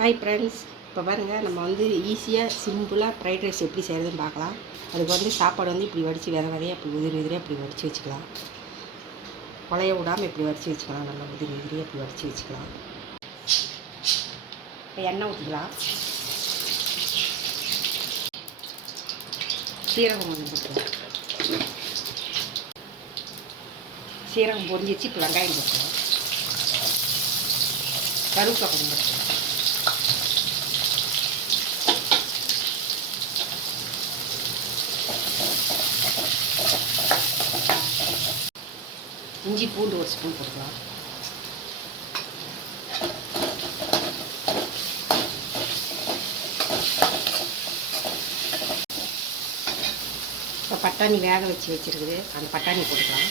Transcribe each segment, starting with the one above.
Hi friends இப்போ பாருங்கள் நம்ம வந்து ஈஸியாக சிம்பிளாக ஃப்ரைட் ரைஸ் எப்படி செய்கிறதுன்னு பார்க்கலாம். அதுக்கு வந்து சாப்பாடு வந்து இப்படி வடித்து வித விதையாக இப்படி உதிரி உதிரியாக இப்படி வடித்து வச்சுக்கலாம். குழைய விடாமல் இப்படி வடித்து வச்சுக்கலாம். நல்லா உதிரி உதிரியாக இப்படி வடித்து வச்சுக்கலாம். இப்போ எண்ணெய் ஊற்றிக்கலாம் சீரகம் கொஞ்சம் போட்டுக்கலாம். சீரகம் பொரிஞ்சிச்சு இப்போ வெங்காயம் போட்டுக்கலாம். கருவேப்பிலை கொஞ்சம் போட்டுக்கலாம். இஞ்சி பூண்டு ஒரு ஸ்பூன் போட்டுக்கலாம். இப்போ பட்டாணி வேக வச்சு வச்சுருக்குது. அந்த பட்டாணி போட்டுக்கலாம்.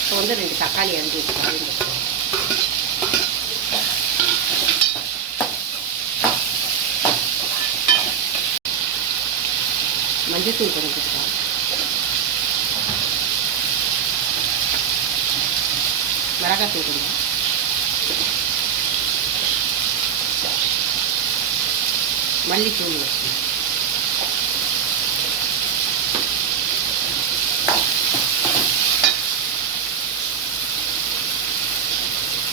இப்போ வந்து ரெண்டு தக்காளி அரிஞ்சு வச்சுக்கலாம். மஞ்சத்தூள் கொஞ்சம் போட்டுக்கலாம் மிளகாத்தூள் கொஞ்சம் மல்லித்தூள் வச்சுக்கணும்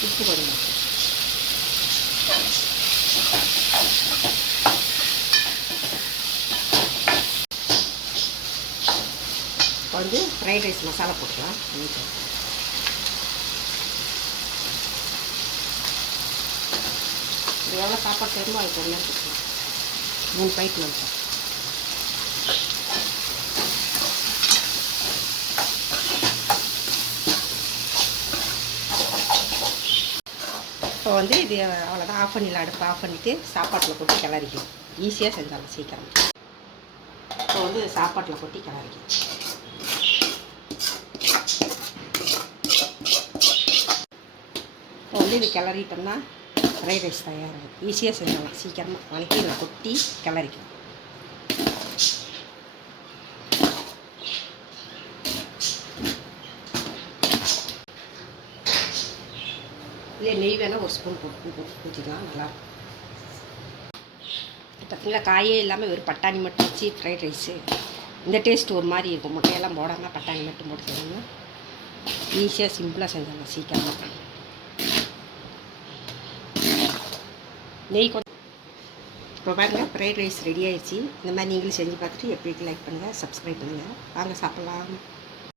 உப்பு கொஞ்சம் வந்து ஃப்ரைட் ரைஸ் மசாலா போட்டுக்கலாம். நீட்டாக இது எவ்வளோ சாப்பாடு செய்யணுமோ அது பொருளாக போட்டுக்கலாம். மூணு பைப்பு வந்து இப்போ வந்து இது அவ்வளோதான் ஆஃப் பண்ணிடலாம் அடுப்பு ஆஃப் பண்ணிவிட்டு சாப்பாட்டில் கொட்டி கிளறிக்கும் ஈஸியாக செஞ்சாலும் சீக்கிரம். இப்போ வந்து சாப்பாட்டில் கொட்டி கிளறிக்கும் வந்து இது கிளறிட்டோம்னா ஃப்ரைட் ரைஸ் தயாராகும் ஈஸியாக செஞ்சிடலாம் சீக்கிரமாக வணக்கி இதை கொட்டி கிளறிக்கும் இல்லை நெய் வேணால் ஒரு ஸ்பூன் போட்டு ஊற்றிக்கலாம் நல்லா பார்த்தீங்களா காயே இல்லாமல் வெறும் பட்டாணி மட்டும் வச்சு ஃப்ரைட் ரைஸு. இந்த டேஸ்ட் ஒரு மாதிரி இருக்கும். முட்டையெல்லாம் போடாமல் பட்டாணி மட்டும் போட்டு செய்யணும் ஈஸியாக சிம்பிளாக செஞ்சாங்க சீக்கிரமாக நெய் கொஞ்சம் இப்போ பாருங்கள் ஃப்ரைட் ரைஸ் ரெடி ஆயிடுச்சு. இந்த மாதிரி நீங்களும் செஞ்சு பார்த்துட்டு எப்படி லைக் பண்ணுங்கள் சப்ஸ்கிரைப் பண்ணுங்கள் வாங்க சாப்பிட்லாம்.